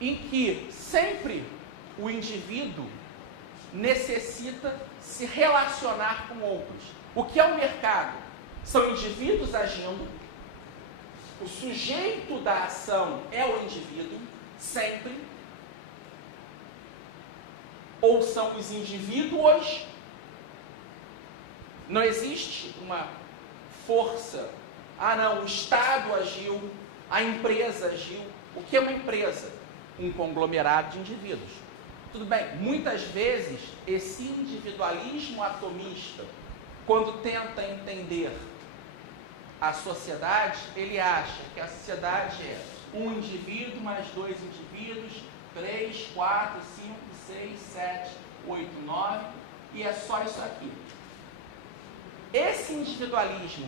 em que sempre o indivíduo necessita se relacionar com outros. O que é o mercado? São indivíduos agindo, o sujeito da ação é o indivíduo, sempre, ou são os indivíduos. Não existe uma força, não, o Estado agiu, a empresa agiu. O que é uma empresa? Um conglomerado de indivíduos. Tudo bem, muitas vezes esse individualismo atomista, quando tenta entender a sociedade, ele acha que a sociedade é um indivíduo mais dois indivíduos, 3, 4, 5, 6, 7, 8, 9, e é só isso aqui. Esse individualismo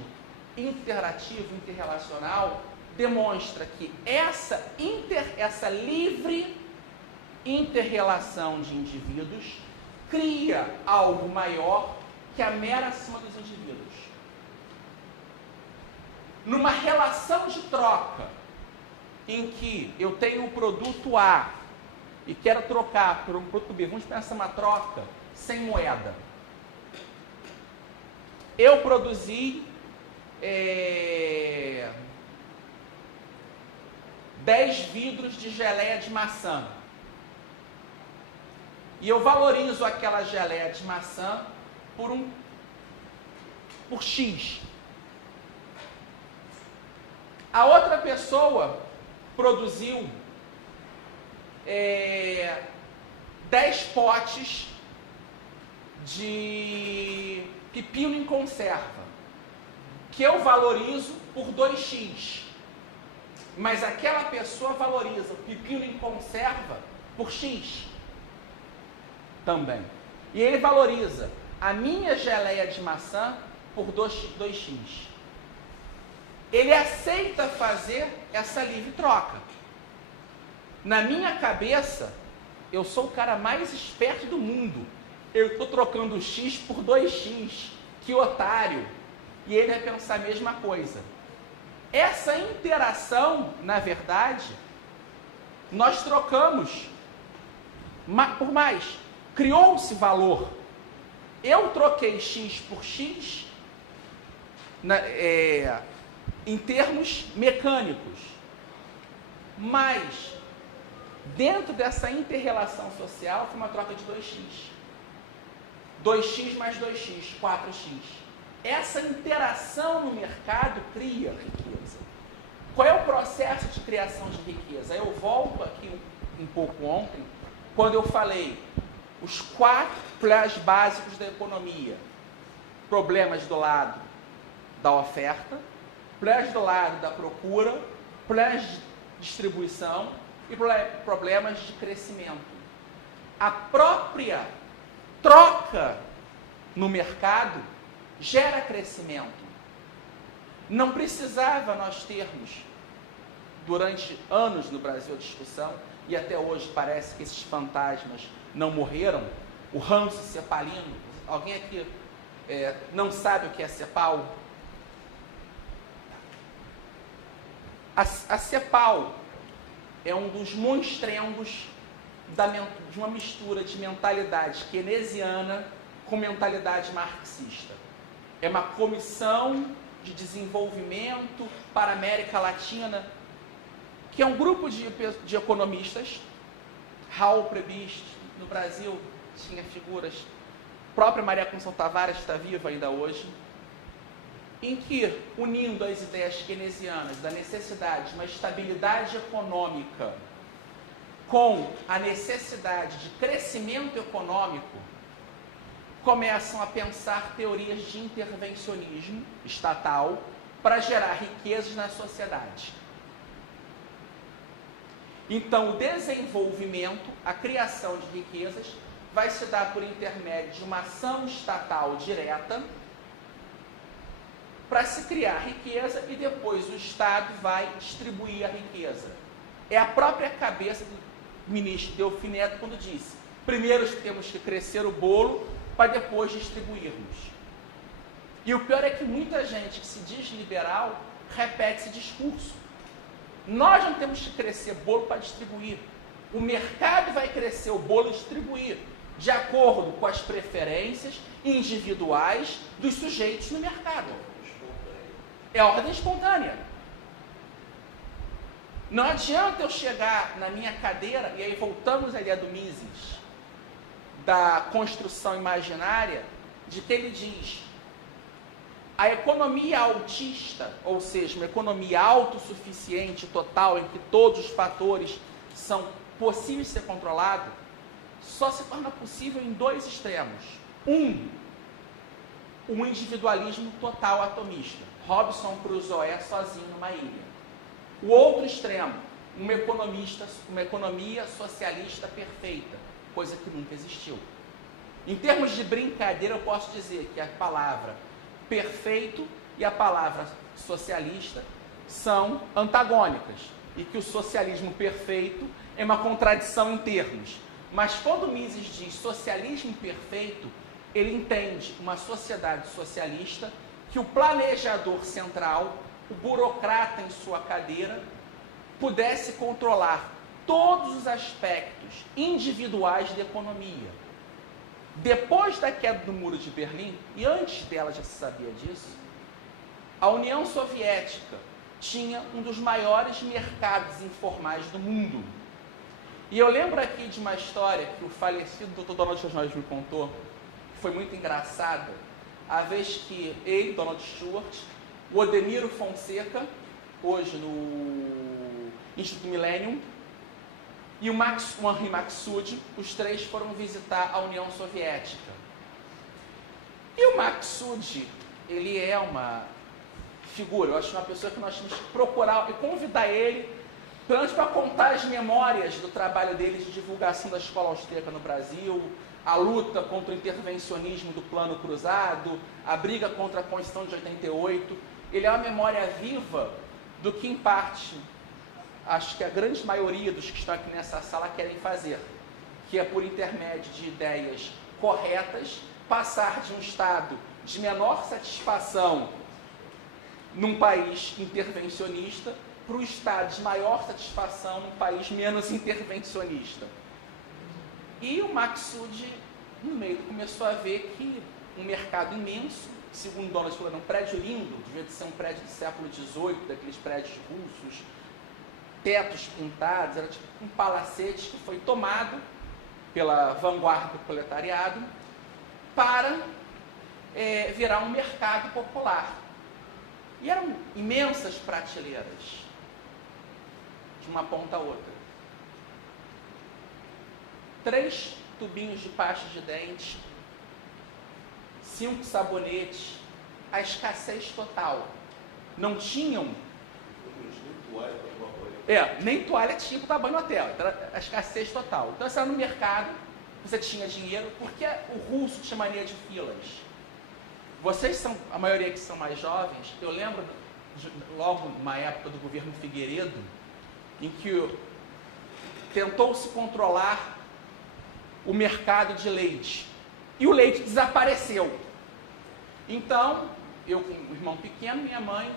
interativo, interrelacional, demonstra que essa livre inter-relação de indivíduos cria algo maior que a mera soma dos indivíduos. Numa relação de troca, em que eu tenho o produto A e quero trocar por um produto B, vamos pensar uma troca sem moeda. Eu produzi 10 vidros de geleia de maçã. E eu valorizo aquela geleia de maçã por X. A outra pessoa produziu 10 potes de pepino em conserva, que eu valorizo por 2x. Mas aquela pessoa valoriza o pepino em conserva por X também. E ele valoriza a minha geleia de maçã por 2x. Ele aceita fazer essa livre troca. Na minha cabeça, eu sou o cara mais esperto do mundo. Eu estou trocando X por 2x. Que otário. E ele vai pensar a mesma coisa. Essa interação, na verdade, nós trocamos por mais. Criou-se valor. Eu troquei X por X em termos mecânicos. Mas, dentro dessa inter-relação social, foi uma troca de 2x. 2x mais 2x, 4x. Essa interação no mercado cria riqueza. Qual é o processo de criação de riqueza? Eu volto aqui um pouco ontem, quando eu falei os 4 pilares básicos da economia. Problemas do lado da oferta, problemas do lado da procura, problemas de distribuição e problemas de crescimento. A própria troca no mercado gera crescimento. Não precisava nós termos, durante anos no Brasil, a discussão, e até hoje parece que esses fantasmas não morreram, o ranço cepalino. Alguém aqui não sabe o que é cepal? A cepal é um dos monstrengos de uma mistura de mentalidade keynesiana com mentalidade marxista. É uma comissão de desenvolvimento para a América Latina, que é um grupo de economistas. Raul Prebisch, no Brasil, tinha figuras. A própria Maria Conceição Tavares está viva ainda hoje. Em que, unindo as ideias keynesianas da necessidade de uma estabilidade econômica com a necessidade de crescimento econômico, começam a pensar teorias de intervencionismo estatal para gerar riquezas na sociedade. Então, o desenvolvimento, a criação de riquezas, vai se dar por intermédio de uma ação estatal direta para se criar riqueza e depois o Estado vai distribuir a riqueza. É a própria cabeça do ministro Delfim Neto quando disse: primeiro temos que crescer o bolo para depois distribuirmos. E o pior é que muita gente que se diz liberal repete esse discurso. Nós não temos que crescer bolo para distribuir. O mercado vai crescer, o bolo distribuir, de acordo com as preferências individuais dos sujeitos no mercado. É ordem espontânea. Não adianta eu chegar na minha cadeira, e aí voltamos à ideia do Mises, da construção imaginária, de que ele diz: a economia autista, ou seja, uma economia autossuficiente total, em que todos os fatores são possíveis de ser controlados, só se torna possível em dois extremos. Um individualismo total atomista. Robinson Crusoe sozinho numa ilha. O outro extremo, uma economia socialista perfeita, coisa que nunca existiu. Em termos de brincadeira, eu posso dizer que a palavra perfeito e a palavra socialista são antagônicas, e que o socialismo perfeito é uma contradição em termos. Mas quando Mises diz socialismo perfeito, ele entende uma sociedade socialista que o planejador central, o burocrata em sua cadeira, pudesse controlar todos os aspectos individuais da economia. Depois da queda do Muro de Berlim, e antes dela já se sabia disso, a União Soviética tinha um dos maiores mercados informais do mundo. E eu lembro aqui de uma história que o falecido Dr. Donald Stewart me contou, que foi muito engraçada, a vez que ele, Donald Stewart, o Odemiro Fonseca, hoje no Instituto Millennium, e o Henri Maxud, os três foram visitar a União Soviética. E o Maxud, ele é uma figura, eu acho uma pessoa que nós temos que procurar e convidar ele, tanto para contar as memórias do trabalho dele de divulgação da escola austríaca no Brasil, a luta contra o intervencionismo do Plano Cruzado, a briga contra a Constituição de 88. Ele é uma memória viva do que, em parte, acho que a grande maioria dos que estão aqui nessa sala querem fazer, que é, por intermédio de ideias corretas, passar de um estado de menor satisfação num país intervencionista para o estado de maior satisfação num país menos intervencionista. E o Maxud, no meio, começou a ver que um mercado imenso, segundo Donald falou, um prédio lindo, devia ser um prédio do século XVIII, daqueles prédios russos, tetos pintados, era tipo um palacete que foi tomado pela vanguarda do proletariado para virar um mercado popular. E eram imensas prateleiras, de uma ponta a outra. 3 tubinhos de pasta de dente, 5 sabonetes, a escassez total. Não tinham... nem toalha tinha para o banho no hotel, então a escassez total. Então você era no mercado, você tinha dinheiro, porque o russo tinha mania de filas. Vocês são, a maioria que são mais jovens, eu lembro logo numa época do governo Figueiredo, em que tentou-se controlar o mercado de leite. E o leite desapareceu. Então, eu com um irmão pequeno, minha mãe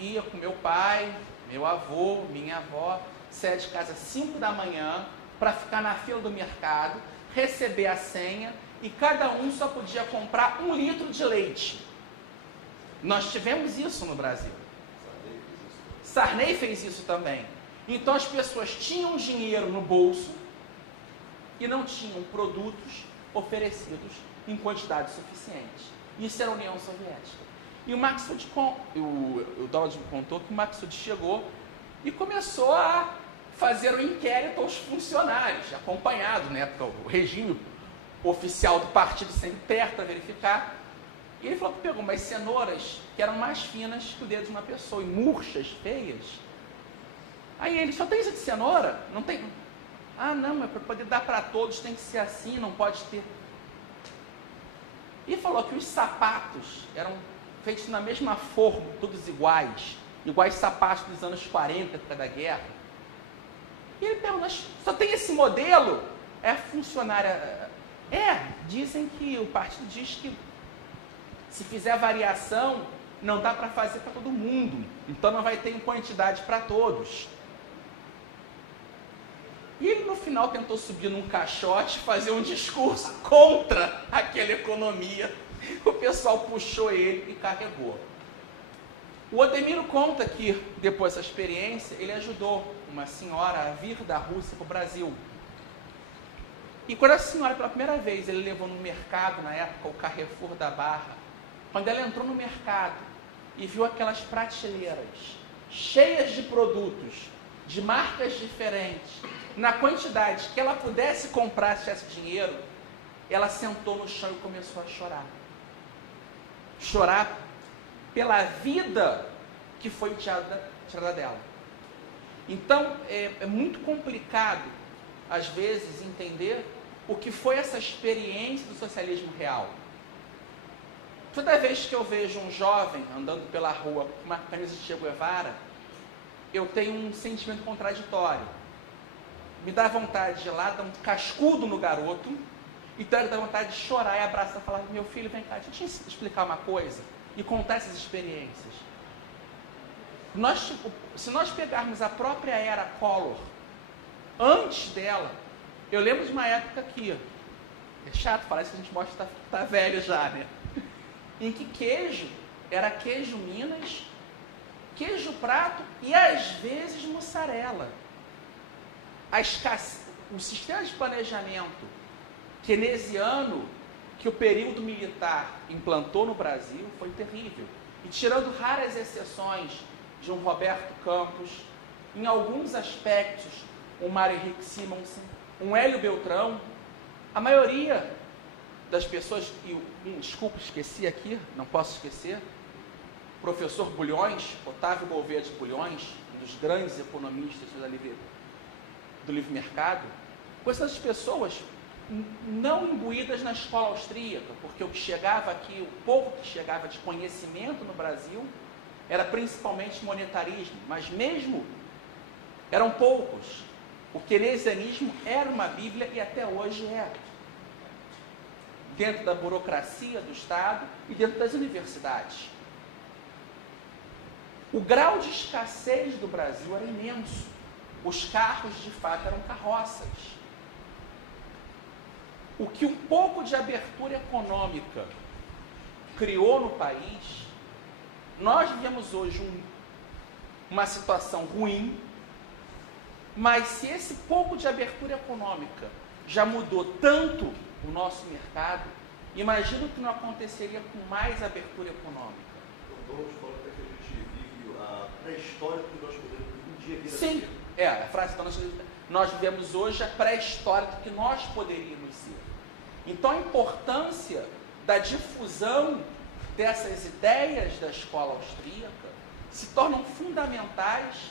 ia com meu pai, meu avô, minha avó, saia de casa às 5 da manhã para ficar na fila do mercado, receber a senha, e cada um só podia comprar 1 litro de leite. Nós tivemos isso no Brasil. Sarney fez isso também. Então as pessoas tinham dinheiro no bolso e não tinham produtos oferecidos em quantidade suficiente. Isso era a União Soviética. E o Maxud, o Donald me contou que o Maxud chegou e começou a fazer um inquérito aos funcionários, acompanhado, né, o regime oficial do partido sempre perto para verificar. E ele falou que pegou umas cenouras que eram mais finas que o dedo de uma pessoa, e murchas, feias. Aí ele, só tem isso de cenoura? Não tem? Ah, não, mas para poder dar para todos tem que ser assim, não pode ter. E falou que os sapatos eram feitos na mesma forma, todos iguais sapatos dos anos 40, época da guerra. E ele perguntou, só tem esse modelo? É funcionária... dizem que o partido diz que se fizer variação, não dá para fazer para todo mundo. Então não vai ter em quantidade para todos. E ele, no final tentou subir num caixote, fazer um discurso contra aquela economia. O pessoal puxou ele e carregou. O Odemiro conta que, depois dessa experiência, ele ajudou uma senhora a vir da Rússia para o Brasil. E quando a senhora, pela primeira vez, ele levou no mercado, na época, o Carrefour da Barra, quando ela entrou no mercado e viu aquelas prateleiras cheias de produtos, de marcas diferentes, na quantidade que ela pudesse comprar se tivesse dinheiro, ela sentou no chão e começou a chorar. Chorar pela vida que foi tirada dela. Então, é muito complicado, às vezes, entender o que foi essa experiência do socialismo real. Toda vez que eu vejo um jovem andando pela rua com uma camisa de Che Guevara, eu tenho um sentimento contraditório. Me dá vontade de ir lá, dar um cascudo no garoto, então ele dá vontade de chorar e abraçar e falar: meu filho, vem cá, deixa eu te explicar uma coisa, e contar essas experiências. Se nós pegarmos a própria era Collor, antes dela, eu lembro de uma época que, é chato falar isso, a gente mostra que tá velho já, né? Em que queijo era queijo Minas, queijo prato e às vezes mussarela. O sistema de planejamento keynesiano que o período militar implantou no Brasil foi terrível. E tirando raras exceções de um Roberto Campos, em alguns aspectos, um Mário Henrique Simonsen, um Hélio Beltrão, a maioria das pessoas, desculpa, esqueci aqui, não posso esquecer, professor Bulhões, Otávio Gouveia de Bulhões, um dos grandes economistas do livre mercado, com essas pessoas não imbuídas na escola austríaca, porque o que chegava aqui, o pouco que chegava de conhecimento no Brasil, era principalmente monetarismo, mas mesmo eram poucos. O keynesianismo era uma bíblia e até hoje é, dentro da burocracia do Estado e dentro das universidades. O grau de escassez do Brasil era imenso. Os carros, de fato, eram carroças. O que um pouco de abertura econômica criou no país, nós vivemos hoje uma situação ruim, mas se esse pouco de abertura econômica já mudou tanto o nosso mercado, imagino o que não aconteceria com mais abertura econômica. O Donald fala que a gente vive a pré-história do que nós podemos um dia vir a Sim, ser. a frase do nós vivemos hoje a pré-história do que nós poderíamos ser. Então a importância da difusão dessas ideias da escola austríaca se tornam fundamentais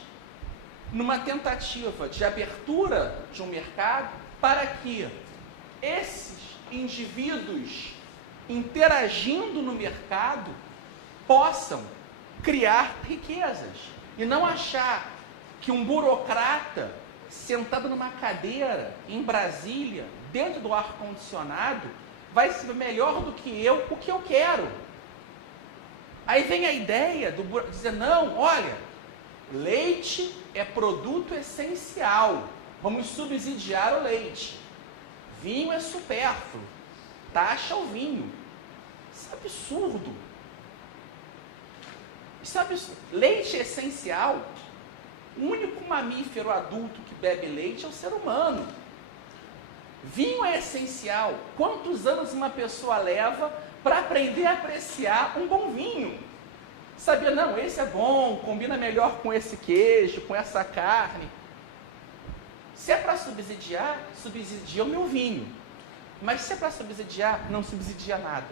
numa tentativa de abertura de um mercado para que esses indivíduos interagindo no mercado possam criar riquezas e não achar que um burocrata sentado numa cadeira em Brasília, dentro do ar-condicionado, vai ser melhor do que eu, o que eu quero. Aí vem a ideia de dizer: não, olha, leite é produto essencial, vamos subsidiar o leite. Vinho é supérfluo, taxa o vinho. Isso é absurdo. Isso é absurdo. Leite é essencial. O único mamífero adulto que bebe leite é o ser humano. Vinho é essencial. Quantos anos uma pessoa leva para aprender a apreciar um bom vinho? Sabia, não, esse é bom, combina melhor com esse queijo, com essa carne. Se é para subsidiar, subsidia o meu vinho. Mas se é para subsidiar, não subsidia nada.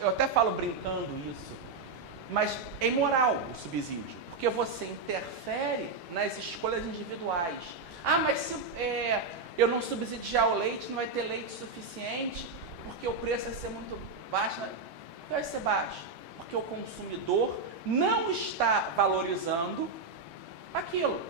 Eu até falo brincando isso, mas é imoral o subsídio, porque você interfere nas escolhas individuais. Ah, mas se eu não subsidiar o leite, não vai ter leite suficiente, porque o preço vai ser muito baixo. Não vai ser baixo, porque o consumidor não está valorizando aquilo.